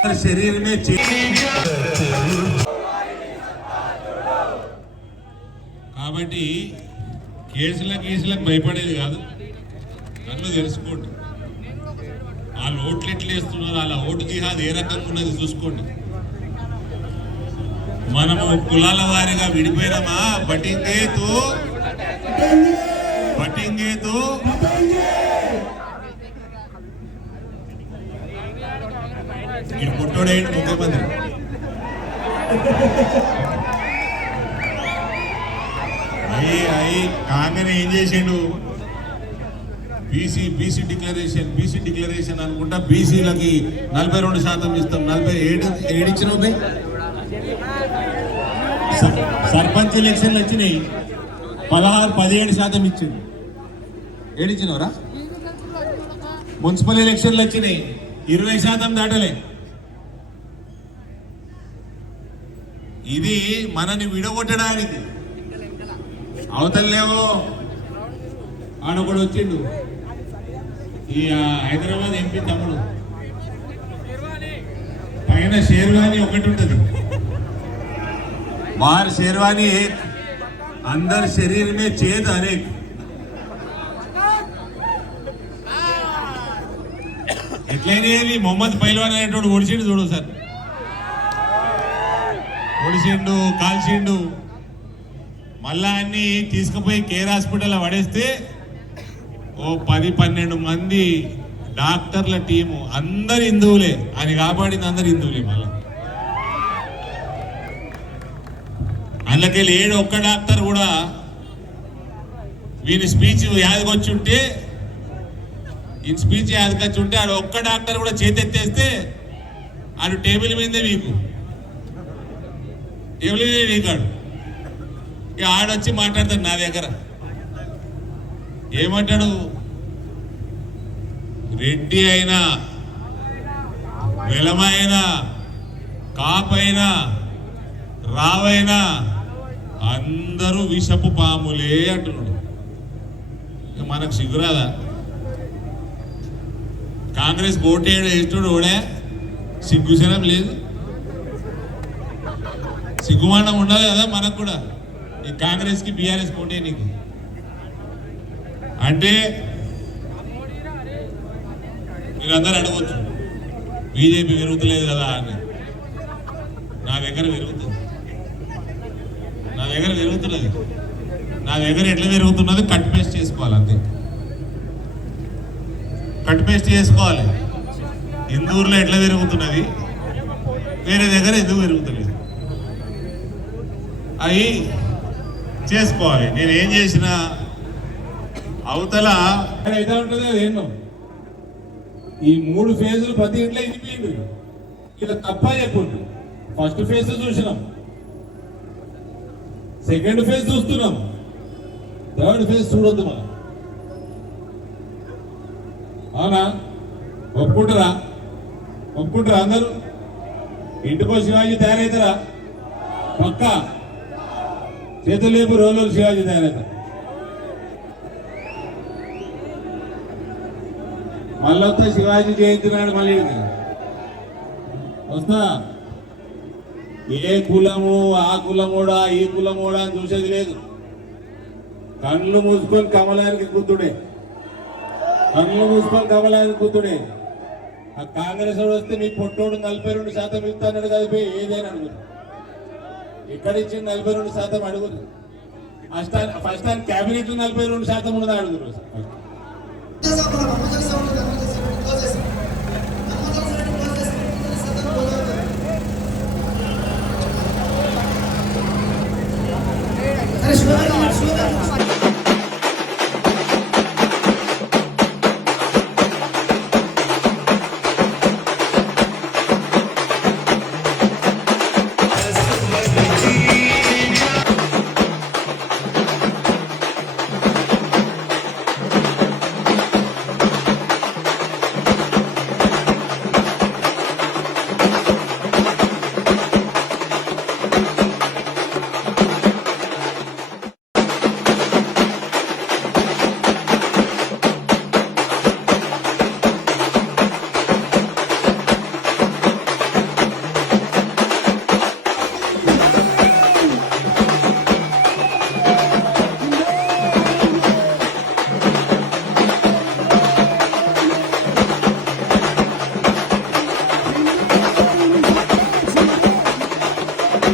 शरीर में కాబట్టి కేసులకు భయపడేది కాదు. నన్ను తెలుసుకోండి, వాళ్ళు ఓట్లు ఎట్లా వేస్తున్నారు, వాళ్ళ ఓటు జిహాద్ ఏ రకంగా ఉన్నది చూసుకోండి. మనము కులాల వారిగా విడిపోయినామా? బటింగేతో ఇటు పుట్టోడేంటి ముఖ్యమంత్రి. కాగానే ఏం చేసిండు? బీసీ డిక్లరేషన్ అనుకుంటా. బీసీలకి 42% ఇస్తాం. 47 ఇచ్చినావు. సర్పంచ్ ఎలక్షన్లు వచ్చినాయి, 17% ఇచ్చిండు. ఏడిచ్చినవరా? మున్సిపల్ ఎలక్షన్లు వచ్చినాయి, 20% దాటలే. ఇది మనని విడగొట్టడానికి. అవతలేవో ఆడొకడు వచ్చిండు, ఈ హైదరాబాద్ ఎంపీ తమ్ముడు. పైన షేర్వాణి ఒకటి ఉంటుంది, बाहर शेरवानी एक, अंदर शरीर में छेद अनेक. ఎట్లయినా మొహమ్మద్ పైల్వాన్ అనేటోడు ఒడిచిండు చూడు సార్, ఒడిచిండు, కాల్చిండు. మళ్ళా అన్ని తీసుకుపోయి కేర్ హాస్పిటల్ పడేస్తే ఓ 10-12 మంది డాక్టర్ల టీము, అందరు హిందువులే. అని కాపాడింది అందరు హిందువులే. మళ్ళా అందులోకెళ్ళి ఒక్క డాక్టర్ కూడా వీని స్పీచ్ యాదకొచ్చుంటే, ఈ స్పీచ్ యాదకొచ్చుంటే ఆడు ఒక్క డాక్టర్ కూడా చేతెత్తేస్తే ఆడు టేబుల్ మీదే మీకు టేబుల్ మీద నీకాడు. ఇక ఆడొచ్చి మాట్లాడతాడు నా దగ్గర. ఏమంటాడు? రెడ్డి అయినా, వెలమైనా, కాపైనా, రావైనా అందరూ విషపు పాములే అంటున్నాడు. మనకు సిగ్గురాదా? కాంగ్రెస్ ఓటేడు వేస్తుడు ఓడే, సిగ్గుశనం లేదు, సిగ్గుమానం ఉండాలి కదా మనకు కూడా. ఈ కాంగ్రెస్కి బీఆర్ఎస్ ఓటే నీకు అంటే మీరందరూ అడగవచ్చు, బీజేపీ పెరుగుతలేదు కదా అని. నా దగ్గర పెరుగుతుంది, నా దగ్గర పెరుగుతున్నది. నా దగ్గర ఎట్లా పెరుగుతున్నది కట్ పేస్ట్ చేసుకోవాలి, అంతే. కట్ పేస్ట్ చేసుకోవాలి. ఇందూరులో ఎట్లా పెరుగుతున్నది, వేరే దగ్గర ఎందుకు పెరుగుతున్నది, అవి చేసుకోవాలి. నేను ఏం చేసినా అవతల అయితే ఉంటుంది. అదేంటో ఈ 3 ఫేజులు ప్రతి ఇంట్లో ఇరిపోయింది. ఇలా తప్ప చెప్పండి. ఫస్ట్ ఫేజ్ చూసినాం, సెకండ్ ఫేజ్ చూస్తున్నాం, థర్డ్ ఫేజ్ చూడొద్దు మనం. అవునా? ఒప్పుకుంటారా? అందరూ? ఇంటికో శివాజీ తయారవుతారా? పక్కా చేతులు లేపు రోజులు శివాజీ తయారవుతారు. మళ్ళీ వస్తా శివాజీ జయంతి నాడు మళ్ళీ వస్తా. ఏ కులము, ఆ కులమోడా, ఈ కులమోడా అని చూసేది లేదు. కళ్ళు మూసుకొని కమలానికి కూతుడే, కళ్ళు మూసుకొని కమలానికి కూతుడే. ఆ కాంగ్రెస్ వాడు వస్తే మీ పొట్టోడు 42% ఇస్తాడు కలిపి ఏదైనా అడుగురు. ఇక్కడ ఇచ్చిన 42% అడుగురు. ఫస్ట్ టైం క్యాబినెట్ 42% ఉన్నది అడుగురు.